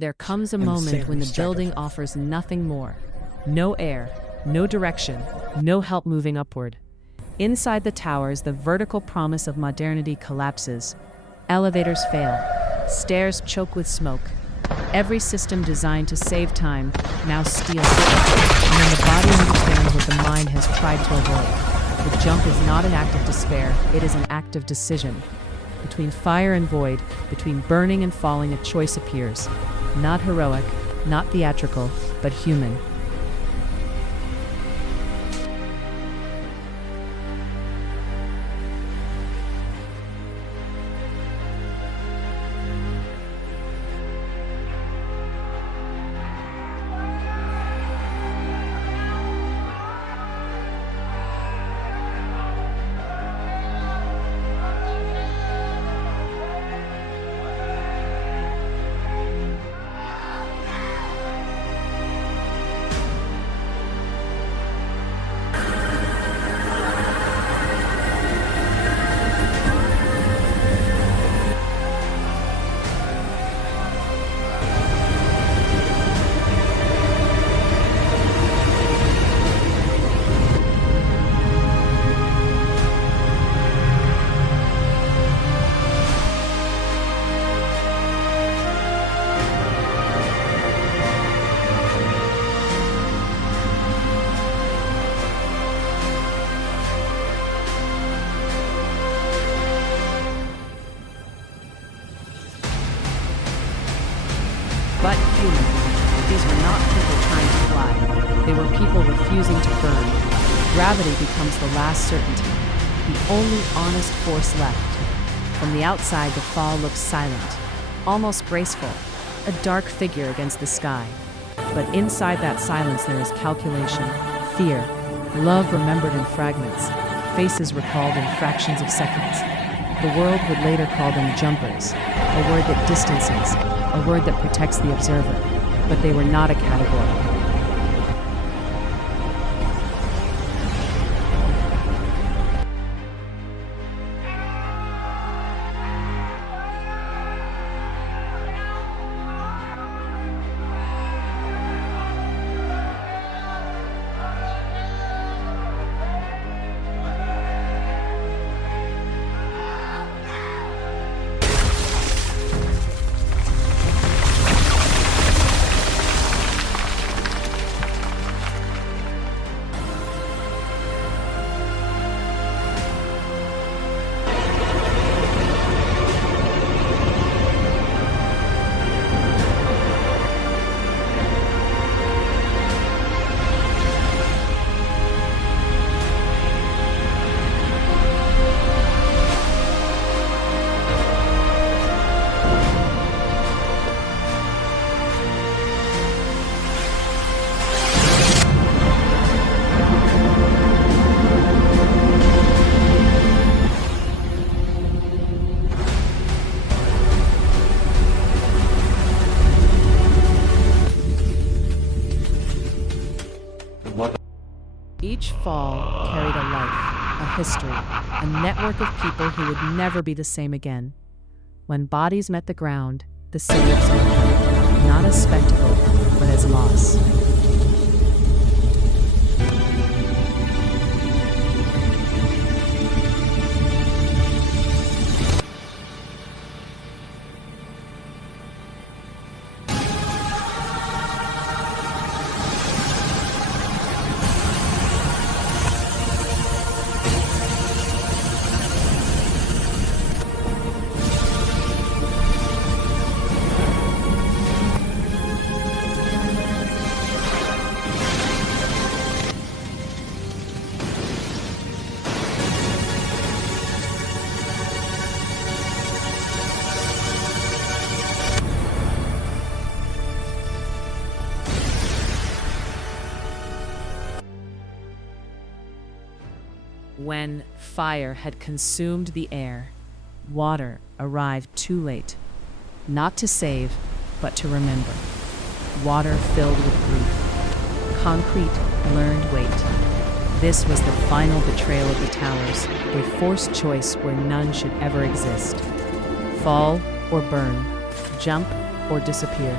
There comes a and the moment when the sailors building sacrifice. offers nothing more. No air, no direction, no help moving upward. Inside the towers, the vertical promise of modernity collapses. Elevators fail. Stairs choke with smoke. Every system designed to save time now steals it. And when the body understands what the mind has tried to avoid, the jump is not an act of despair, it is an act of decision. Between fire and void, between burning and falling, a choice appears. Not heroic, not theatrical, but human. But human. These were not people trying to fly. They were people refusing to burn. Gravity becomes the last certainty, the only honest force left. From the outside, the fall looks silent, almost graceful, a dark figure against the sky. But inside that silence there is calculation, fear, love remembered in fragments, faces recalled in fractions of seconds. The world would later call them jumpers, a word that distances, a word that protects the observer. But they were not a category. Each fall carried a life, a history, a network of people who would never be the same again. When bodies met the ground, the city exploded, not as spectacle, but as loss. When fire had consumed the air, water arrived too late, not to save, but to remember. Water filled with grief. Concrete learned weight. This was the final betrayal of the towers, a forced choice where none should ever exist. Fall or burn, jump or disappear.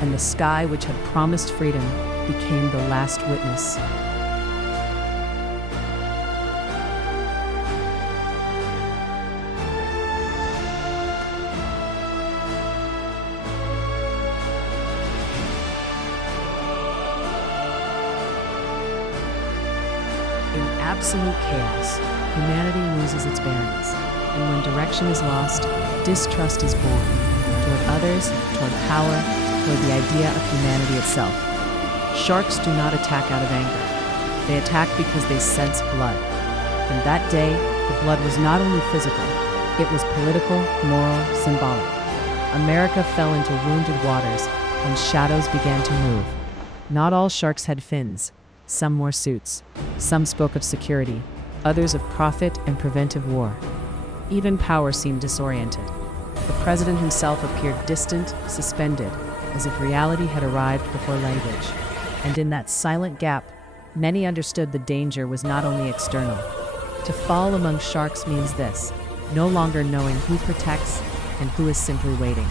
and the sky which had promised freedom became the last witness. In absolute chaos, humanity loses its bearings, and when direction is lost, distrust is born, toward others, toward power, toward the idea of humanity itself. Sharks do not attack out of anger. They attack because they sense blood. And that day, the blood was not only physical, it was political, moral, symbolic. America fell into wounded waters, and shadows began to move. Not all sharks had fins. Some wore suits. Some spoke of security, others of profit and preventive war. Even power seemed disoriented. The president himself appeared distant, suspended, as if reality had arrived before language. And in that silent gap, many understood the danger was not only external. To fall among sharks means this: no longer knowing who protects and who is simply waiting.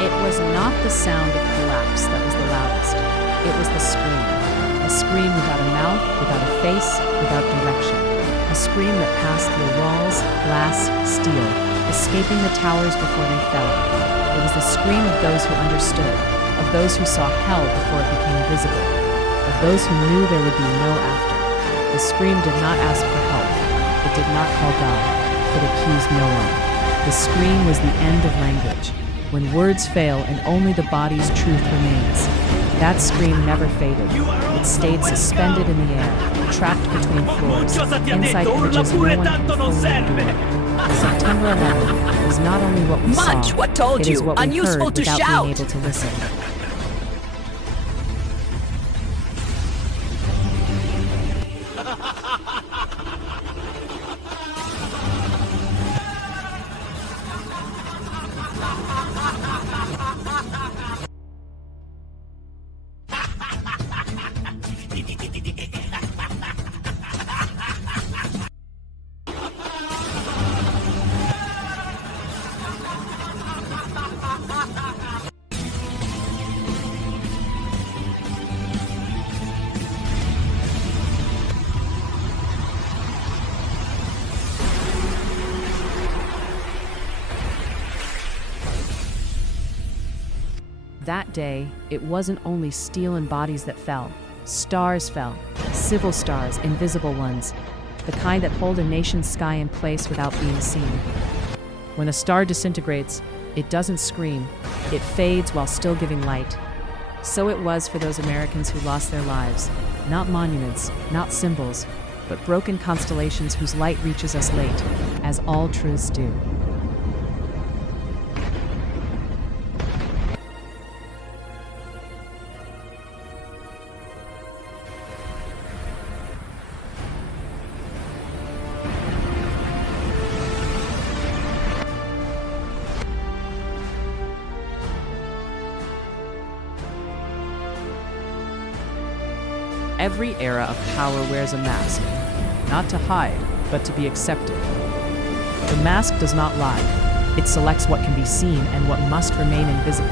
It was not the sound of collapse that was the loudest. It was the scream. A scream without a mouth, without a face, without direction. A scream that passed through walls, glass, steel, escaping the towers before they fell. It was the scream of those who understood, of those who saw hell before it became visible, of those who knew there would be no after. The scream did not ask for help. It did not call God. It accused no one. The scream was the end of language. When words fail and only the body's truth remains. That scream never faded. It stayed suspended in the air, trapped between floors, inside images no one can fully endure. September 11th was not only what we saw, it is what we heard without being able to listen. That day, it wasn't only steel and bodies that fell. Stars fell, civil stars, invisible ones, the kind that hold a nation's sky in place without being seen. When a star disintegrates, it doesn't scream, it fades while still giving light. So it was for those Americans who lost their lives. Not monuments, not symbols, but broken constellations whose light reaches us late, as all truths do. Every era of power wears a mask, not to hide, but to be accepted. The mask does not lie. It selects what can be seen and what must remain invisible.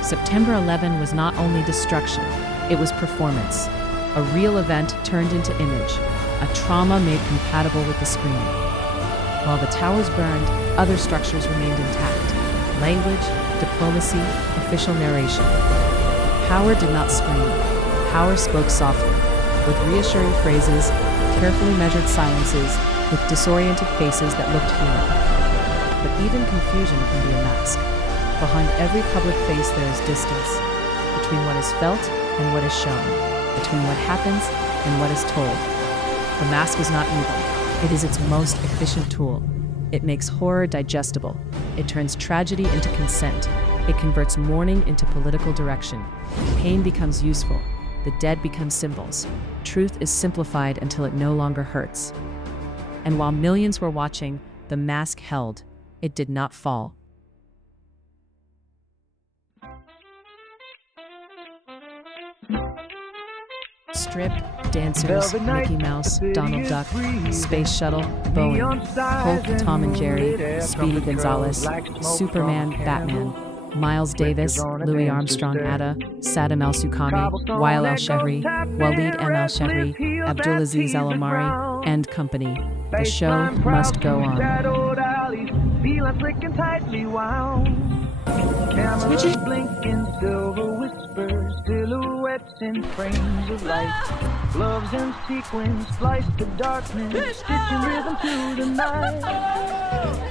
September 11 was not only destruction, it was performance. A real event turned into image, a trauma made compatible with the screen. While the towers burned, other structures remained intact. Language, diplomacy, official narration. Power did not scream. Power spoke softly, with reassuring phrases, carefully measured silences, with disoriented faces that looked human. But even confusion can be a mask. Behind every public face there is distance, between what is felt and what is shown, between what happens and what is told. The mask is not evil. It is its most efficient tool. It makes horror digestible. It turns tragedy into consent. It converts mourning into political direction. Pain becomes useful. The dead become symbols. Truth is simplified until it no longer hurts. And while millions were watching, the mask held. It did not fall. Strip, dancers, Mickey Mouse, Donald Duck, Space Shuttle, Boeing, Hulk, Tom and Jerry, Speedy Gonzales, Superman, Batman, Miles Davis, Louis Armstrong Atta, Saddam al-Suqami, Wael al-Shehri, Waleed M. al-Shehri, Abdulaziz al-Amari, and company. The show must go on. Cameras blinking, silver whispers, silhouettes in frames of light. Gloves and sequins, spliced to darkness, stitching rhythm to the night.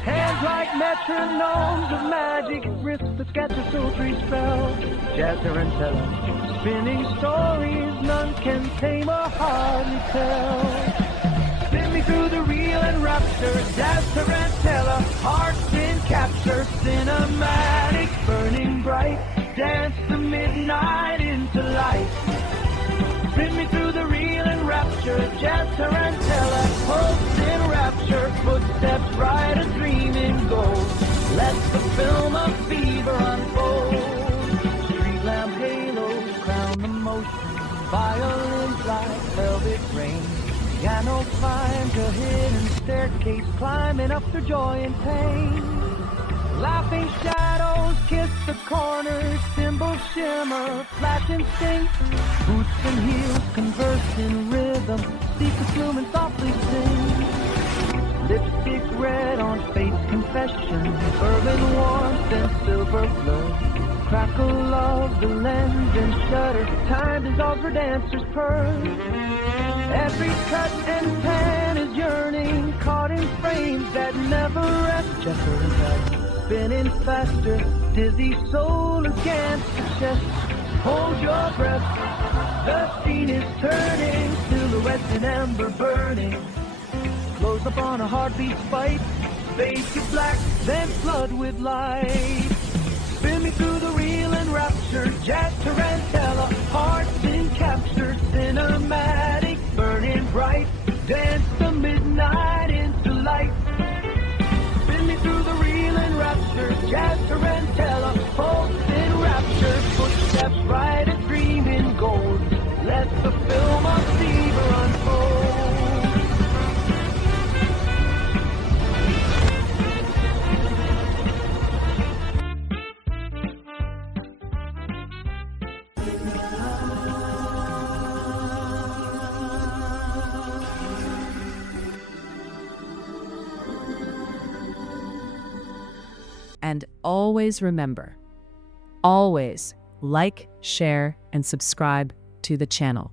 Hands like metronomes of magic, wrists that sketch a sultry spell. Jazz tarantella, spinning stories none can tame or hardly tell. Spin me through the reel and rapture, jazz tarantella, hearts in capture, cinematic, burning bright, dance the midnight into light. Spin me through the reel and rapture, jazz tarantella, hopes in rapture, footsteps bright as dreaming gold. Let the film of fever unfold. Street lamp halos crown the motion, violins like velvet rain. Piano climbs a hidden staircase, climbing up through joy and pain. Laughing shadows kiss the corners, cymbals shimmer, flash and sing. Boots and heels converse in rhythm, secrets loom and softly sing. Lipstick red on faith's confession, urban warmth and silver blood. Crackle of the lens and shutter, time dissolves her dancer's purse. Every cut and pan is yearning, caught in frames that never rest. Gentler and tight, spinning faster, dizzy soul against the chest. Hold your breath, the scene is turning, silhouettes in amber burning. Close up on a heartbeat's fight, fade to black, then flood with light. Spin me through the reel and rapture, jazz tarantella, hearts in capture, cinematic, burning bright, dance the midnight into light. Spin me through the reel and rapture, jazz tarantella, hopes in rapture, footsteps bright as dreaming gold. Let the film of fever unfold. And always remember, always like, share, and subscribe to the channel.